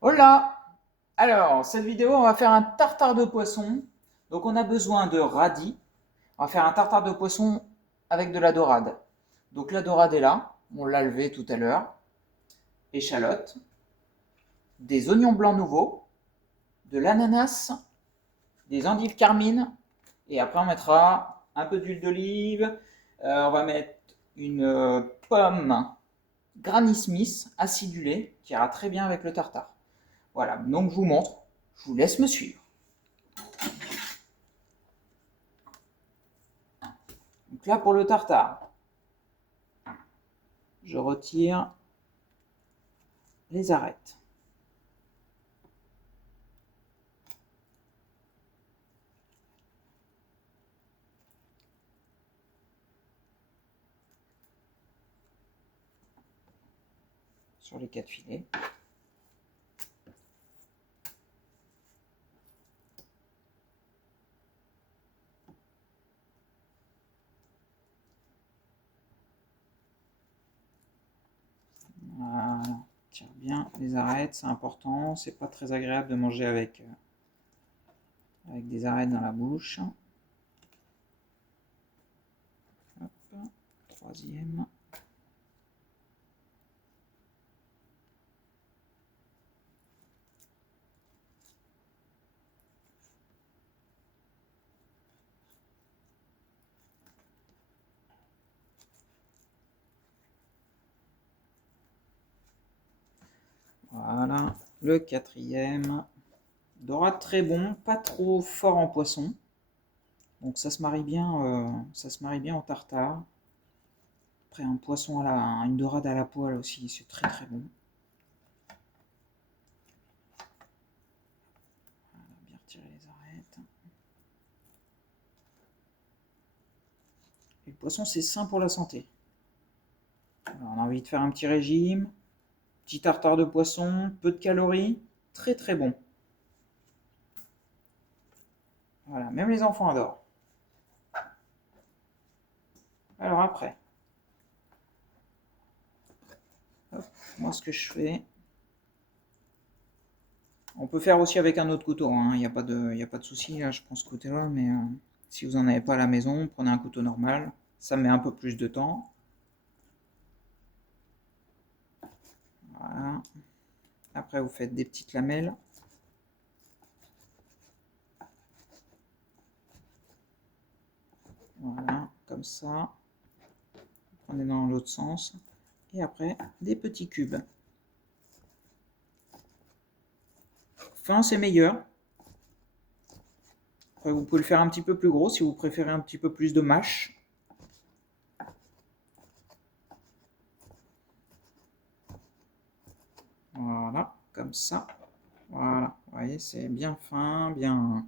Hola! Alors, cette vidéo, on va faire un tartare de poisson. Donc, on a besoin de radis. On va faire un tartare de poisson avec de la dorade. Donc, la dorade est là. On l'a levée tout à l'heure. Échalote. Des oignons blancs nouveaux. De l'ananas. Des endives carmine. Et après, on mettra un peu d'huile d'olive. On va mettre une pomme Granny Smith acidulée qui ira très bien avec le tartare. Voilà, donc je vous montre. Je vous laisse me suivre. Donc là, pour le tartare, je retire les arêtes. Sur les 4 filets. Voilà, tire bien les arêtes, c'est important. C'est pas très agréable de manger avec des arêtes dans la bouche. Hop, troisième. Voilà, le quatrième. Dorade très bon, pas trop fort en poisson. Donc ça se marie bien au tartare. Après un poisson une dorade à la poêle aussi, c'est très très bon. Voilà, bien retirer les arêtes. Et le poisson c'est sain pour la santé. Alors, on a envie de faire un petit régime, petit tartare de poisson, peu de calories, très très bon. Voilà, même les enfants adorent. Alors après, hop, moi ce que je fais, on peut faire aussi avec un autre couteau, hein. Il n'y a pas de souci, là je prends ce côté-là, mais si vous n'en avez pas à la maison, prenez un couteau normal, ça met un peu plus de temps. Voilà. Après vous faites des petites lamelles. Voilà, comme ça. Prenez dans l'autre sens. Et après, des petits cubes. Fin, c'est meilleur. Après, vous pouvez le faire un petit peu plus gros si vous préférez un petit peu plus de mâche. Voilà, comme ça. Voilà, vous voyez, c'est bien fin, bien...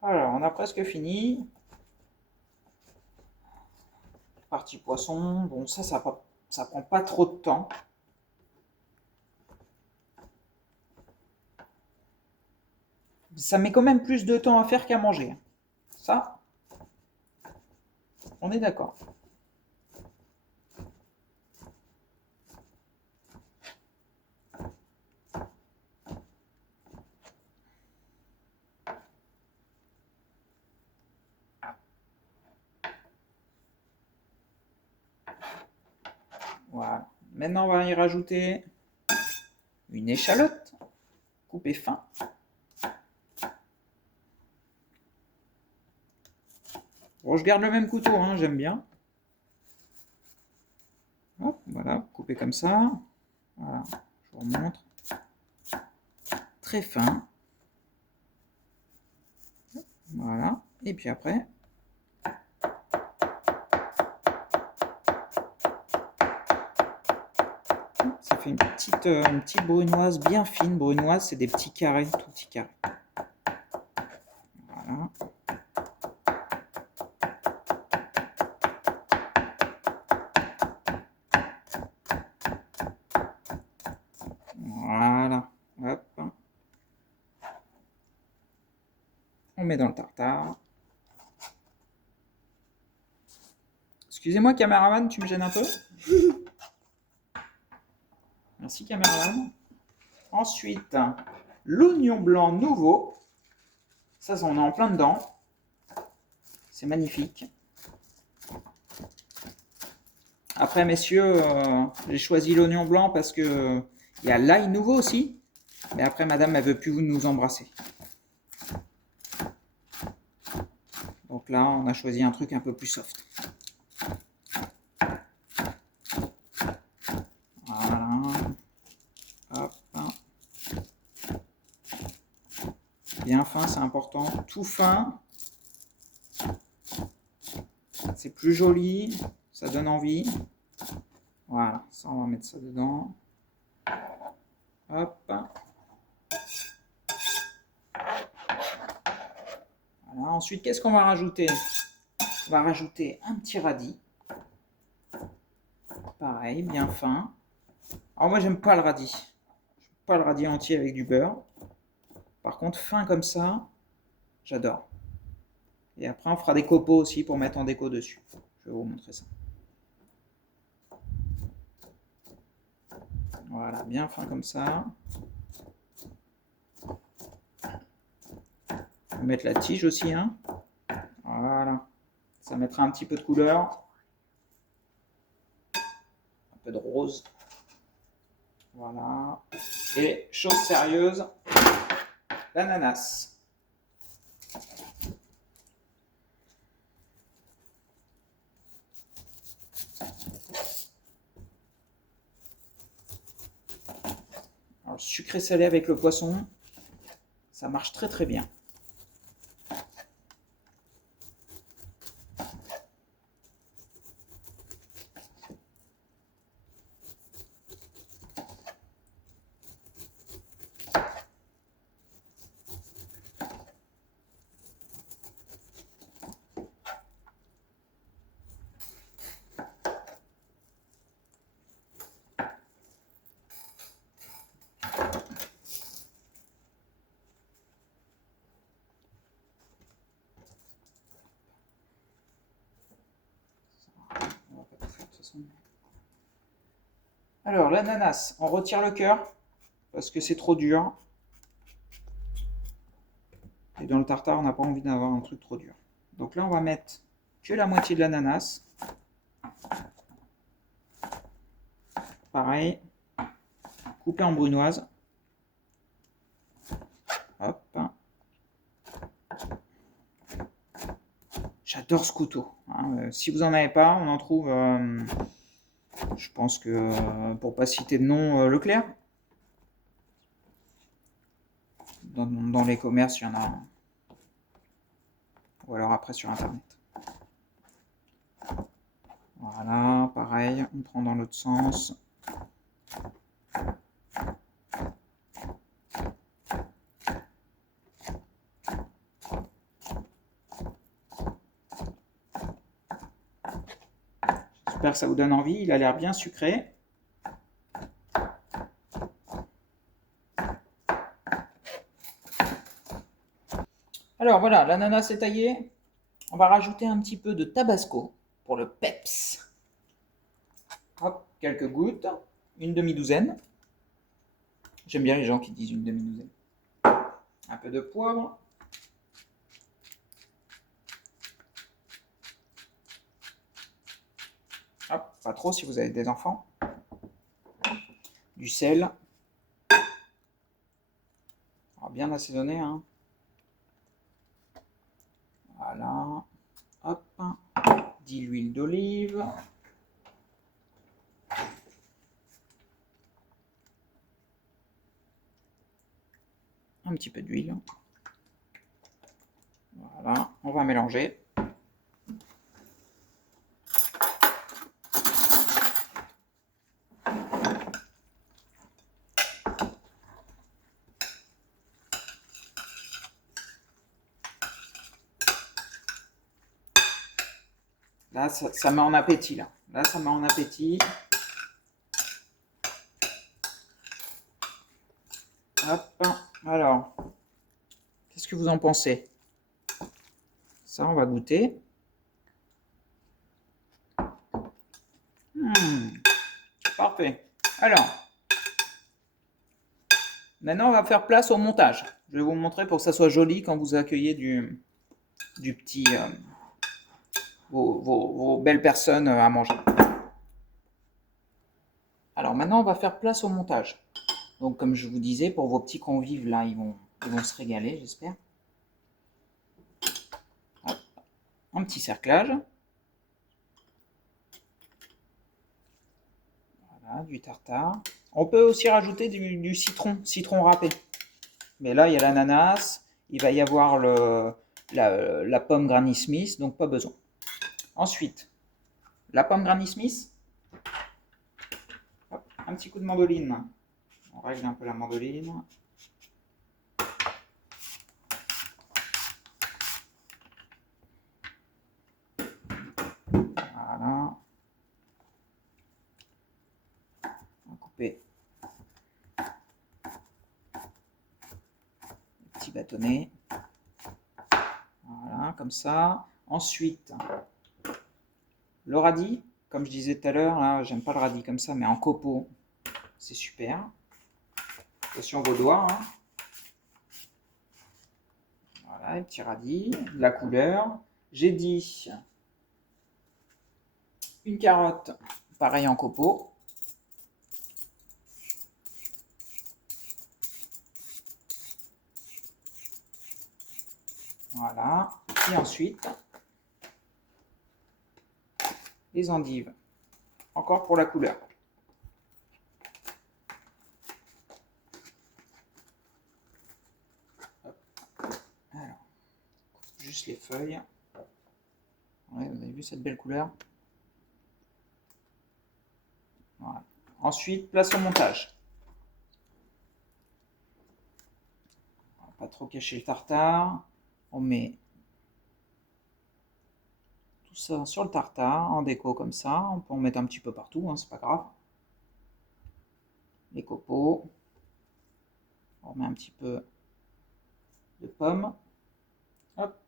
Alors, on a presque fini. Partie poisson. Bon, ça prend pas trop de temps. Ça met quand même plus de temps à faire qu'à manger. Ça, on est d'accord. Voilà. Maintenant, on va y rajouter une échalote coupée fin. Bon, je garde le même couteau, hein, j'aime bien. Hop, voilà, coupé comme ça. Voilà, je vous remontre. Très fin. Voilà, et puis après, ça fait une petite brunoise bien fine. Brunoise, c'est des petits carrés, tout petits carrés. Voilà. Voilà. Hop. On met dans le tartare. Excusez-moi, caméraman, tu me gênes un peu? Merci caméraman. Ensuite, l'oignon blanc nouveau. Ça, on est en plein dedans. C'est magnifique. Après, messieurs, j'ai choisi l'oignon blanc parce que il y a l'ail nouveau aussi. Mais après, madame, elle veut plus nous embrasser. Donc là, on a choisi un truc un peu plus soft. Voilà. Hop. Bien fin, c'est important. Tout fin. C'est plus joli. Ça donne envie. Voilà. Ça, on va mettre ça dedans. Hop. Voilà. Ensuite, qu'est-ce qu'on va rajouter? On va rajouter un petit radis. Pareil, bien fin. Alors moi, j'aime pas le radis. J'aime pas le radis entier avec du beurre. Par contre, fin comme ça, j'adore. Et après, on fera des copeaux aussi pour mettre en déco dessus. Je vais vous montrer ça. Voilà, bien fin comme ça. On va mettre la tige aussi, hein. Voilà. Ça mettra un petit peu de couleur. Un peu de rose. Voilà. Et chose sérieuse, l'ananas. Alors, sucré salé avec le poisson, ça marche très très bien. Alors, l'ananas, on retire le cœur parce que c'est trop dur. Et dans le tartare, on n'a pas envie d'avoir un truc trop dur. Donc là, on va mettre que la moitié de l'ananas. Pareil, coupé en brunoise. Hop. J'adore ce couteau. Hein. Si vous n'en avez pas, on en trouve, je pense que, pour pas citer de nom, Leclerc. Dans les commerces, il y en a. Ou alors après sur Internet. Voilà, pareil, on prend dans l'autre sens. J'espère que ça vous donne envie, il a l'air bien sucré. Alors voilà, l'ananas est taillé. On va rajouter un petit peu de tabasco pour le peps. Hop, quelques gouttes, une demi-douzaine. J'aime bien les gens qui disent une demi-douzaine. Un peu de poivre. Hop, pas trop si vous avez des enfants. Du sel. On va bien assaisonner, hein. Voilà. Hop. 10 l'huile d'olive. Un petit peu d'huile. Voilà, on va mélanger. Là, ça met en appétit, là. Là, ça met en appétit. Hop. Alors, qu'est-ce que vous en pensez? Ça, on va goûter. Parfait. Alors, Maintenant, on va faire place au montage. Je vais vous montrer pour que ça soit joli quand vous accueillez du petit, vos belles personnes à manger. Alors maintenant, on va faire place au montage. Donc comme je vous disais, pour vos petits convives, là, ils vont se régaler, j'espère. Un petit cerclage. Voilà, du tartare. On peut aussi rajouter du citron râpé. Mais là, il y a l'ananas, il va y avoir la pomme Granny Smith, donc pas besoin. Ensuite, la pomme Granny Smith. Hop, un petit coup de mandoline. On règle un peu la mandoline. Voilà. On va couper les petits bâtonnets. Voilà, comme ça. Ensuite, le radis, comme je disais tout à l'heure, là, j'aime pas le radis comme ça, mais en copeaux, c'est super. Attention vos doigts. Hein. Voilà, les petits radis, de la couleur. J'ai dit une carotte, pareil en copeaux. Voilà. Et ensuite, les endives. Encore pour la couleur. Hop. Alors, juste les feuilles. Ouais, vous avez vu cette belle couleur? Voilà. Ensuite, place au montage. On va pas trop cacher le tartare. On met tout ça sur le tartare en déco comme ça. On peut en mettre un petit peu partout, hein, c'est pas grave. Les copeaux. On remet un petit peu de pommes. Hop.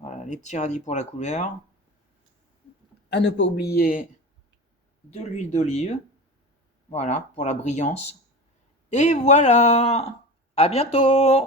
Voilà, les petits radis pour la couleur. À ne pas oublier de l'huile d'olive. Voilà, pour la brillance. Et voilà! À bientôt!